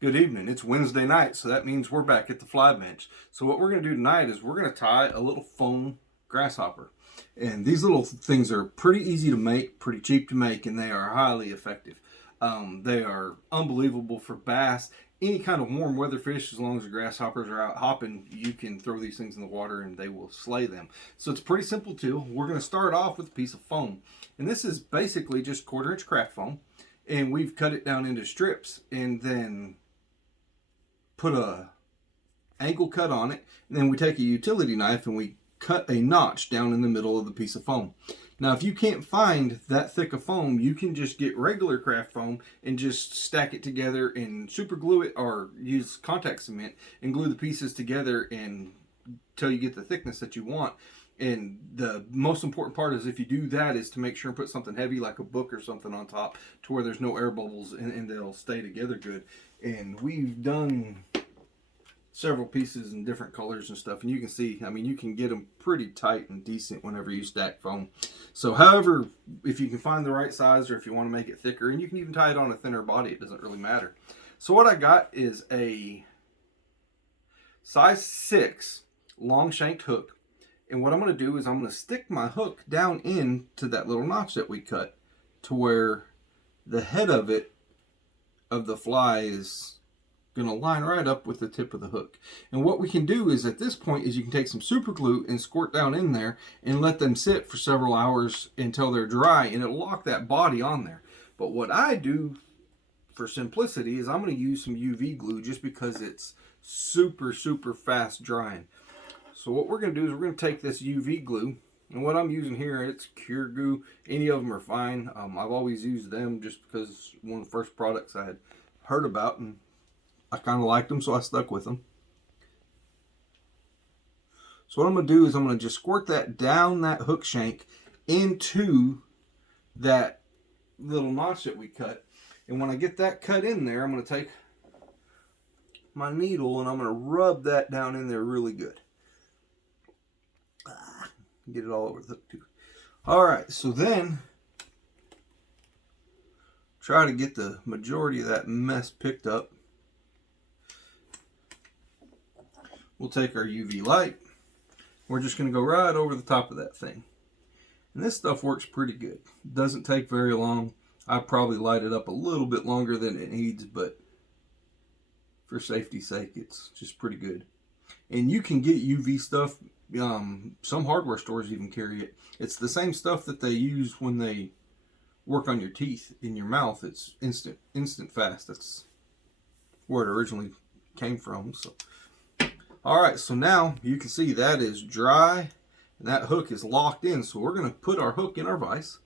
Good evening. It's Wednesday night, so that means we're back at the fly bench. So what we're going to do tonight is we're going to tie a little foam grasshopper. And these little things are pretty easy to make, pretty cheap to make, and they are highly effective. They are unbelievable for bass. Any kind of warm weather fish, as long as the grasshoppers are out hopping, you can throw these things in the water and they will slay them. So it's pretty simple too. We're going to start off with a piece of foam. And this is basically just 1/4 inch craft foam. And we've cut it down into strips and then put a angle cut on it, and then we take a utility knife and we cut a notch down in the middle of the piece of foam. Now if you can't find that thick of foam, you can just get regular craft foam and just stack it together and super glue it, or use contact cement and glue the pieces together until you get the thickness that you want. And the most important part is, if you do that, is to make sure and put something heavy like a book or something on top to where there's no air bubbles, and they'll stay together good. And we've done several pieces in different colors and stuff, and you can see, I mean, you can get them pretty tight and decent whenever you stack foam. So however, if you can find the right size, or if you want to make it thicker, and you can even tie it on a thinner body, it doesn't really matter. So what I got is a size 6 long shanked hook. And what I'm going to do is I'm going to stick my hook down into that little notch that we cut, to where the head of it, of the fly, is going to line right up with the tip of the hook. And what we can do is, at this point, is you can take some super glue and squirt down in there and let them sit for several hours until they're dry, and it'll lock that body on there. But what I do for simplicity is I'm going to use some UV glue, just because it's super fast drying. So what we're going to do is we're going to take this UV glue, and what I'm using here, it's Cure Goo. Any of them are fine. I've always used them just because it's one of the first products I had heard about, and I kind of liked them, so I stuck with them. So what I'm going to do is I'm going to just squirt that down that hook shank into that little notch that we cut. And when I get that cut in there, I'm going to take my needle and I'm going to rub that down in there really good. Get it all over the hook too. Alright, so then try to get the majority of that mess picked up. We'll take our UV light. We're just going to go right over the top of that thing. And this stuff works pretty good. Doesn't take very long. I probably light it up a little bit longer than it needs, but for safety's sake, it's just pretty good. And you can get UV stuff. Some hardware stores even carry it. It's the same stuff that they use when they work on your teeth in your mouth. It's instant fast. That's where it originally came from. So, all right, so now you can see that is dry and that hook is locked in. So we're going to put our hook in our vise.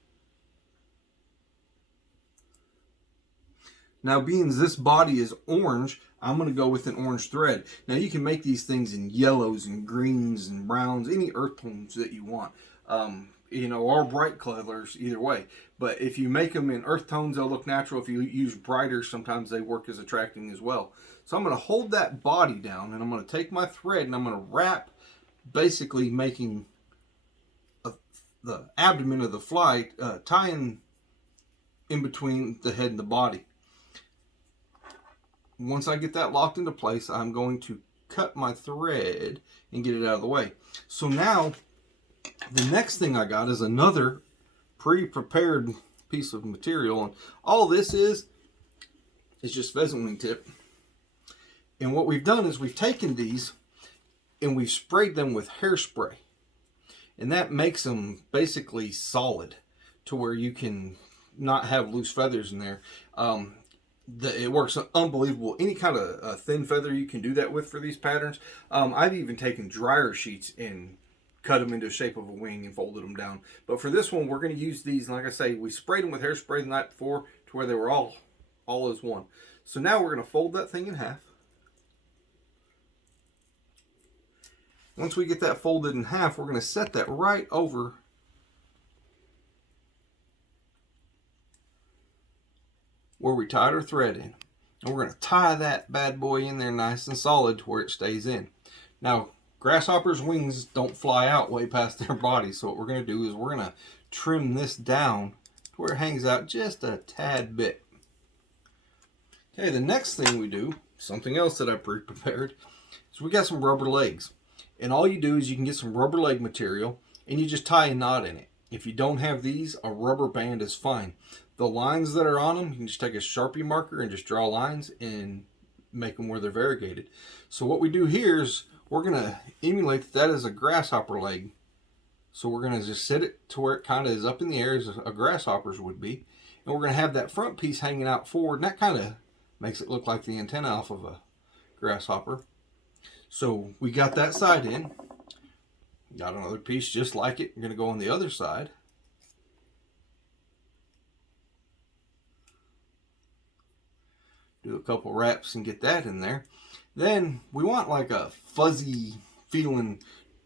Now, being this body is orange, I'm going to go with an orange thread. Now, you can make these things in yellows and greens and browns, any earth tones that you want. Or bright colors, either way. But if you make them in earth tones, they'll look natural. If you use brighter, sometimes they work as attracting as well. So I'm going to hold that body down, and I'm going to take my thread, and I'm going to wrap, basically making the abdomen of the fly, tying in between the head and the body. Once I get that locked into place, I'm going to cut my thread and get it out of the way. So now, the next thing I got is another pre-prepared piece of material. And all this is just pheasant wing tip. And what we've done is we've taken these and we've sprayed them with hairspray. And that makes them basically solid to where you can not have loose feathers in there. It works unbelievable. Any kind of thin feather you can do that with for these patterns. I've even taken dryer sheets and cut them into the shape of a wing and folded them down. But for this one, we're going to use these. And like I say, we sprayed them with hairspray the night before to where they were all as one. So now we're going to fold that thing in half. Once we get that folded in half, we're going to set that right over where we tied our thread in. And we're going to tie that bad boy in there nice and solid to where it stays in. Now, grasshoppers' wings don't fly out way past their body, so what we're going to do is we're going to trim this down to where it hangs out just a tad bit. Okay, the next thing we do, something else that I pre-prepared, is we got some rubber legs. And all you do is you can get some rubber leg material and you just tie a knot in it. If you don't have these, a rubber band is fine. The lines that are on them, you can just take a Sharpie marker and just draw lines and make them where they're variegated. So what we do here is we're going to emulate that as a grasshopper leg. So we're going to just set it to where it kind of is up in the air as a grasshopper's would be. And we're going to have that front piece hanging out forward, and that kind of makes it look like the antenna off of a grasshopper. So we got that side in. Got another piece just like it. We're going to go on the other side. Do a couple wraps and get that in there. Then we want like a fuzzy feeling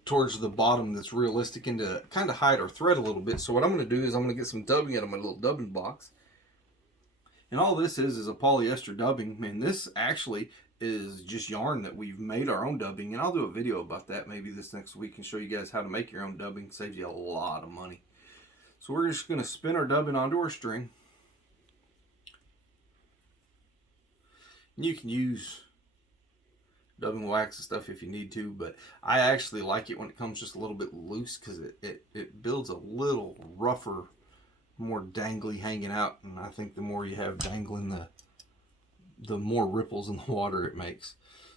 towards the bottom that's realistic and to kind of hide our thread a little bit. So what I'm going to do is I'm going to get some dubbing out of my little dubbing box. And all this is a polyester dubbing. And this actually is just yarn that we've made our own dubbing. And I'll do a video about that maybe this next week and show you guys how to make your own dubbing. It saves you a lot of money. So we're just going to spin our dubbing onto our string. And you can use dubbing wax and stuff if you need to, but I actually like it when it comes just a little bit loose because it builds a little rougher, more dangly hanging out, and I think the more you have dangling, the more ripples in the water it makes.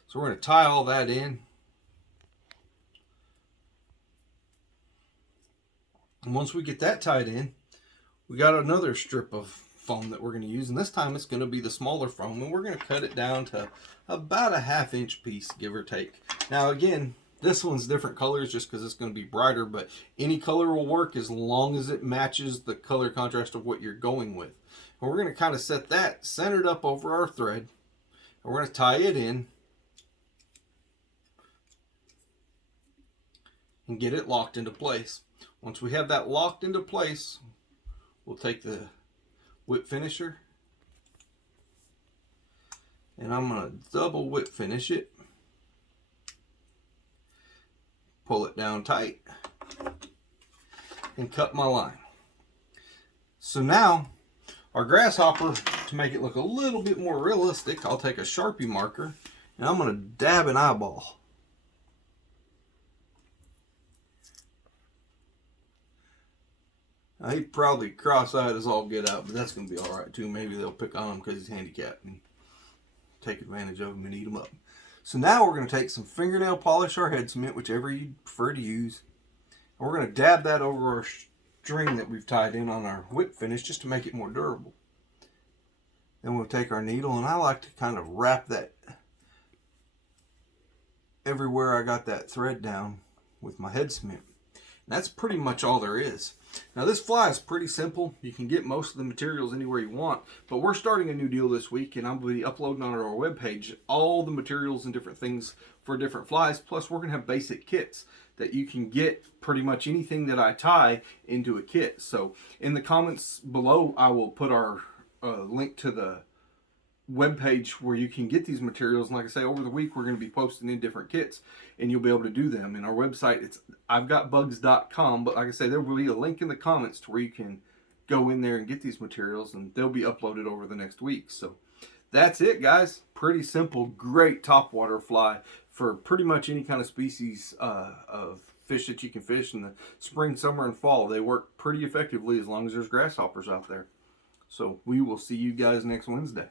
So we're going to tie all that in. And once we get that tied in, we got another strip of foam that we're going to use, and this time it's going to be the smaller foam, and we're going to cut it down to about a 1/2 inch piece, give or take. Now again, this one's different colors just because it's going to be brighter, but any color will work as long as it matches the color contrast of what you're going with. And we're going to kind of set that centered up over our thread, and we're going to tie it in and get it locked into place. Once we have that locked into place, we'll take the whip finisher and I'm going to double whip finish it, pull it down tight, and cut my line. So now our grasshopper, to make it look a little bit more realistic, I'll take a Sharpie marker and I'm going to dab an eyeball. Now, he'd probably cross-eyed as all get out, but that's going to be all right too. Maybe they'll pick on him because he's handicapped and take advantage of him and eat him up. So now we're going to take some fingernail polish or head cement, whichever you prefer to use. And we're going to dab that over our string that we've tied in on our whip finish just to make it more durable. Then we'll take our needle, and I like to kind of wrap that everywhere I got that thread down with my head cement. And that's pretty much all there is. Now this fly is pretty simple. You can get most of the materials anywhere you want, but we're starting a new deal this week, and I'm going to be uploading on our webpage all the materials and different things for different flies. Plus we're going to have basic kits that you can get pretty much anything that I tie into a kit. So in the comments below, I will put our link to the webpage where you can get these materials. And like I say, over the week we're going to be posting in different kits and you'll be able to do them. In our website, it's ivegotbugs.com, but like I say, there will be a link in the comments to where you can go in there and get these materials, and they'll be uploaded over the next week. So that's it, guys. Pretty simple, great topwater fly for pretty much any kind of species of fish that you can fish in the spring, summer, and fall. They work pretty effectively as long as there's grasshoppers out there. So we will see you guys next Wednesday.